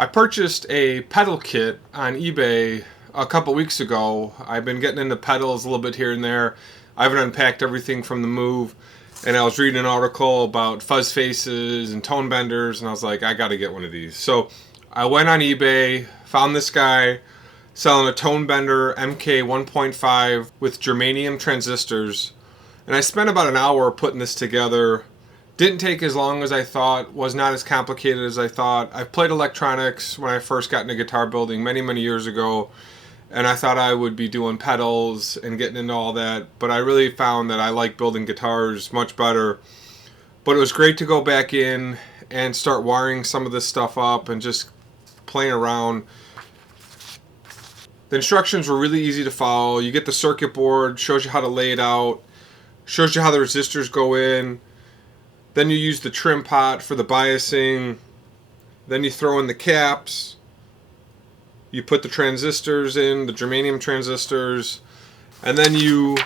I purchased a pedal kit on eBay a couple weeks ago. I've been getting into pedals a little bit here and there. I haven't unpacked everything from the move, and I was reading an article about fuzz faces and tone benders, and I was like, I gotta get one of these. So I went on eBay, found this guy selling a tone bender MK 1.5 with germanium transistors, and I spent about an hour putting this together. Didn't take as long as I thought, was not as complicated as I thought. I played electronics when I first got into guitar building many years ago, and I thought I would be doing pedals and getting into all that, but I really found that I like building guitars much better. But it was great to go back in and start wiring some of this stuff up and just playing around. The instructions were really easy to follow. You get the circuit board, shows you how to lay it out, shows you how the resistors go in. Then you use the trim pot for the biasing. Then you throw in the caps. You put the transistors in, the germanium transistors. And then you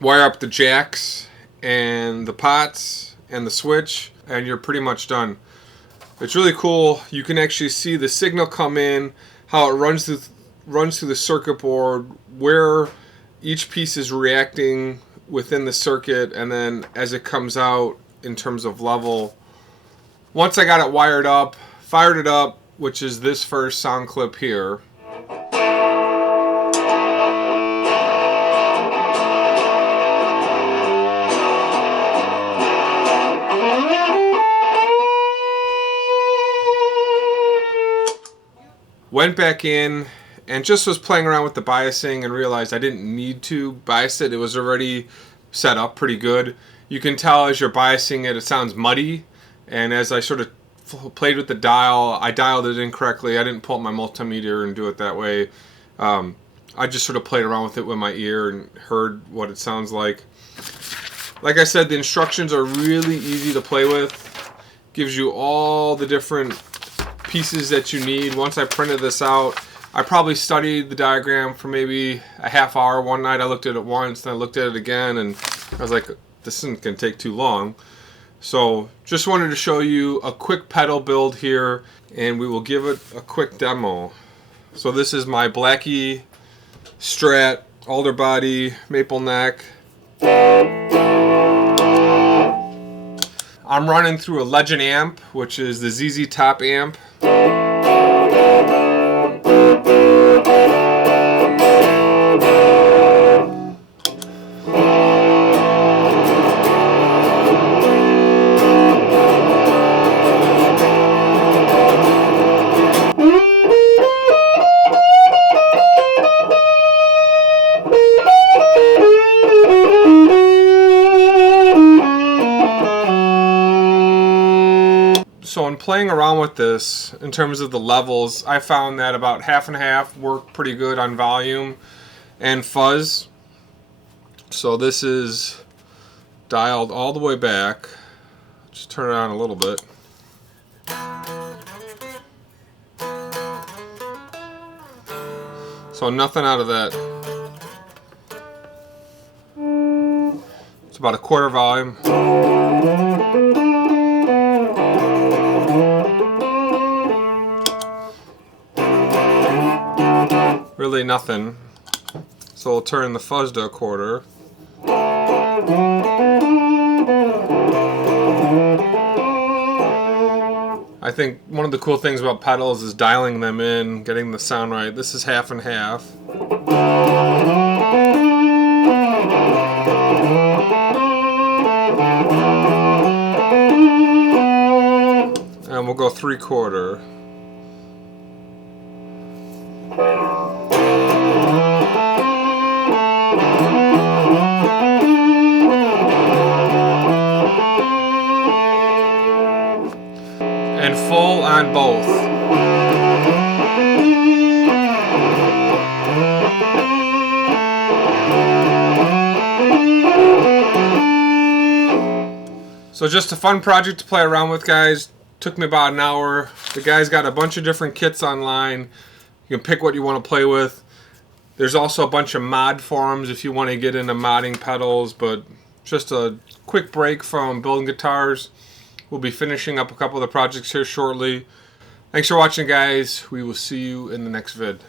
wire up the jacks and the pots and the switch, and you're pretty much done. It's really cool. You can actually see the signal come in, how it runs through the circuit board, where each piece is reacting within the circuit, and then as it comes out in terms of level. Once I got it wired up, fired it up, which is this first sound clip here. Went back in and just was playing around with the biasing and realized I didn't need to bias it. It was already set up pretty good. You can tell as you're biasing it, it sounds muddy. And as I sort of played with the dial, I dialed it incorrectly. I didn't pull up my multimeter and do it that way. I just sort of played around with it with my ear and heard what it sounds like. Like I said, the instructions are really easy to play with. Gives you all the different pieces that you need. Once I printed this out, I probably studied the diagram for maybe a half hour one night. I looked at it once, then I looked at it again, and I was like, this isn't going to take too long. So just wanted to show you a quick pedal build here, and we will give it a quick demo. So this is my Blackie Strat alder body maple neck. I'm running through a Legend amp, which is the ZZ Top amp. So in playing around with this, in terms of the levels, I found that about half and half work pretty good on volume and fuzz. So this is dialed all the way back. Just turn it on a little bit. So nothing out of that. It's about a quarter volume. Really nothing. So we'll turn the fuzz to a quarter. I think one of the cool things about pedals is dialing them in, getting the sound right. This is half and half. And we'll go 3/4. And full on both. So just a fun project to play around with, guys. Took me about an hour. The guy's got a bunch of different kits online. You can pick what you want to play with. There's also a bunch of mod forums if you want to get into modding pedals, but just a quick break from building guitars. We'll be finishing up a couple of the projects here shortly. Thanks for watching, guys. We will see you in the next vid.